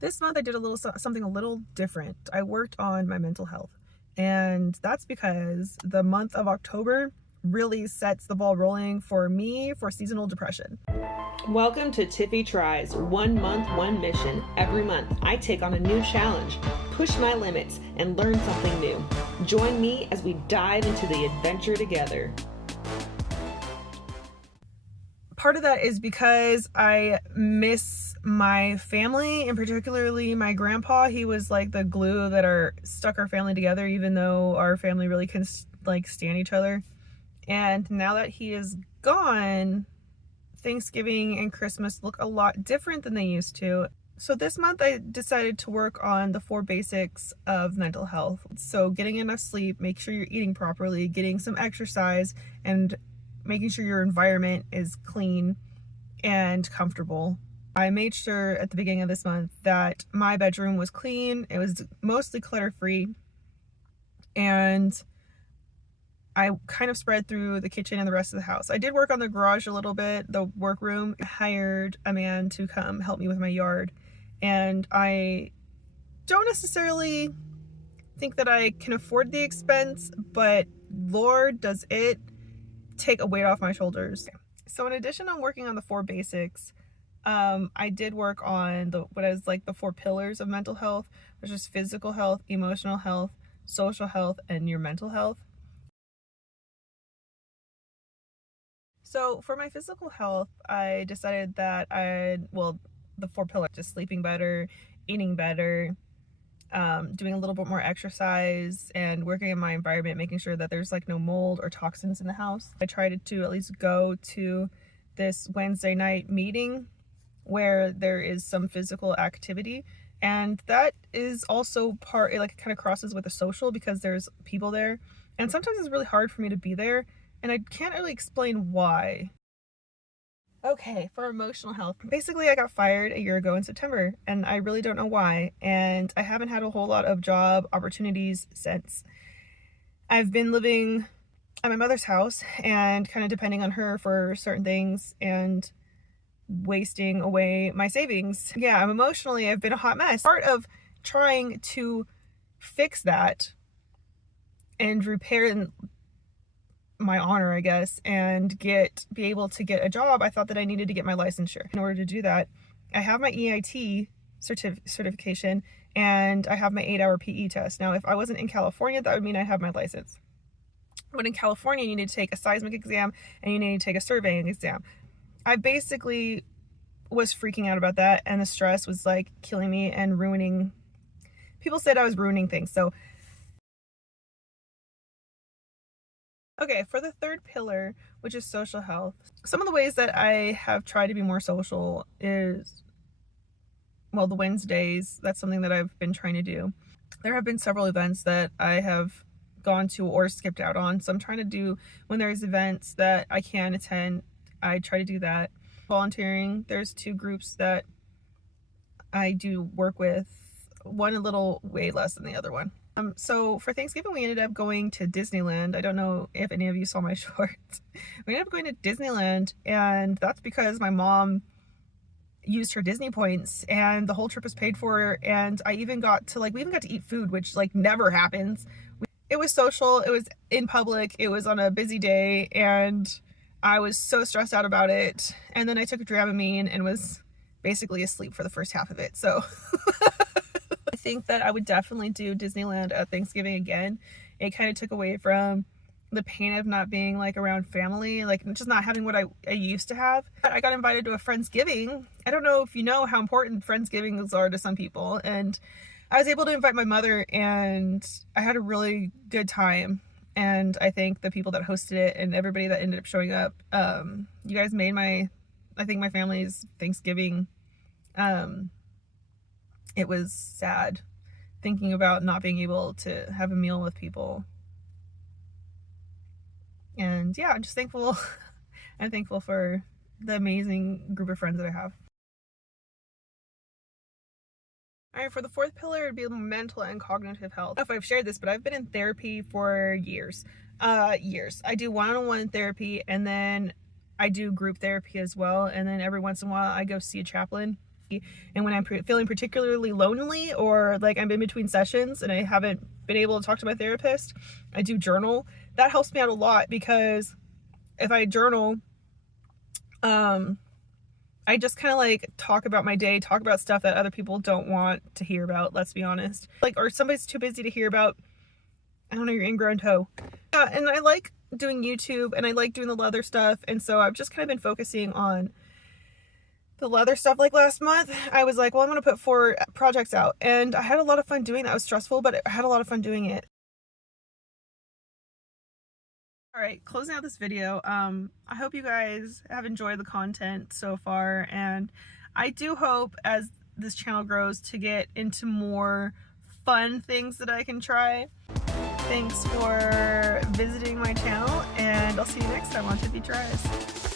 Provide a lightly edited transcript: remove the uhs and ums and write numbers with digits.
This month I did something a little different. I worked on my mental health, and that's because the month of October really sets the ball rolling for me for seasonal depression. Welcome to Tiffy Tries, 1 month, 1 mission. Every month, I take on a new challenge, push my limits, and learn something new. Join me as we dive into the adventure together. Part of that is because I miss my family, and particularly my grandpa. He was like the glue that stuck our family together, even though our family really couldn't stand each other. And now that he is gone, Thanksgiving and Christmas look a lot different than they used to. So this month I decided to work on the 4 basics of mental health. So getting enough sleep, make sure you're eating properly, getting some exercise, and making sure your environment is clean and comfortable. I made sure at the beginning of this month that my bedroom was clean. It was mostly clutter-free, and I kind of spread through the kitchen and the rest of the house. I did work on the garage a little bit, the workroom. I hired a man to come help me with my yard, and I don't necessarily think that I can afford the expense, but Lord, does it take a weight off my shoulders. So in addition to working on the 4 basics, I did work on the 4 pillars of mental health, which is physical health, emotional health, social health, and your mental health. So for my physical health, I decided that the 4 pillars, just sleeping better, eating better, doing a little bit more exercise, and working in my environment, making sure that there's no mold or toxins in the house. I tried to at least go to this Wednesday night meeting where there is some physical activity, and that is also it kind of crosses with the social because there's people there, and sometimes it's really hard for me to be there, and I can't really explain why. Okay, for emotional health. Basically, I got fired a year ago in September, and I really don't know why, and I haven't had a whole lot of job opportunities since. I've been living at my mother's house and kind of depending on her for certain things and wasting away my savings. Yeah, I've been a hot mess. Part of trying to fix that and repair my honor, I guess, and be able to get a job, I thought that I needed to get my licensure. In order to do that, I have my EIT certification, and I have my 8-hour PE test. Now, if I wasn't in California, that would mean I have my license. But in California, you need to take a seismic exam and you need to take a surveying exam. I basically was freaking out about that, and the stress was killing me and ruining. People said I was ruining things, so okay, for the 3rd pillar, which is social health, some of the ways that I have tried to be more social is, the Wednesdays. That's something that I've been trying to do. There have been several events that I have gone to or skipped out on, so I'm trying to do, when there's events that I can attend, I try to do that. Volunteering, there's 2 groups that I do work with, one a little way less than the other one. So for Thanksgiving, we ended up going to Disneyland. I don't know if any of you saw my shorts. We ended up going to Disneyland, and that's because my mom used her Disney points, and the whole trip was paid for, and we even got to eat food, which never happens. It was social, it was in public, it was on a busy day, and I was so stressed out about it. And then I took a Dramamine and was basically asleep for the first half of it. So I think that I would definitely do Disneyland at Thanksgiving again. It kind of took away from the pain of not being around family, just not having what I used to have. I got invited to a Friendsgiving. I don't know if you know how important Friendsgivings are to some people, and I was able to invite my mother, and I had a really good time. And I thank the people that hosted it and everybody that ended up showing up. You guys made my family's Thanksgiving. It was sad thinking about not being able to have a meal with people. And yeah, I'm just thankful. I'm thankful for the amazing group of friends that I have. All right, for the 4th pillar, it'd be mental and cognitive health. I don't know if I've shared this, but I've been in therapy for years. I do one-on-one therapy, and then I do group therapy as well. And then every once in a while, I go see a chaplain. And when I'm feeling particularly lonely, or like I'm in between sessions and I haven't been able to talk to my therapist, I do journal. That helps me out a lot, because if I journal, I just kind of like talk about my day, talk about stuff that other people don't want to hear about, let's be honest. Like, or somebody's too busy to hear about, I don't know, your ingrown toe. Yeah, and I like doing YouTube and I like doing the leather stuff, and so I've just kind of been focusing on the leather stuff. Like last month, I was like, well, I'm gonna put 4 projects out, and I had a lot of fun doing that. It was stressful, but I had a lot of fun doing it. All right, closing out this video, I hope you guys have enjoyed the content so far, and I do hope as this channel grows to get into more fun things that I can try. Thanks for visiting my channel, and I'll see you next time on Tiffy Tries.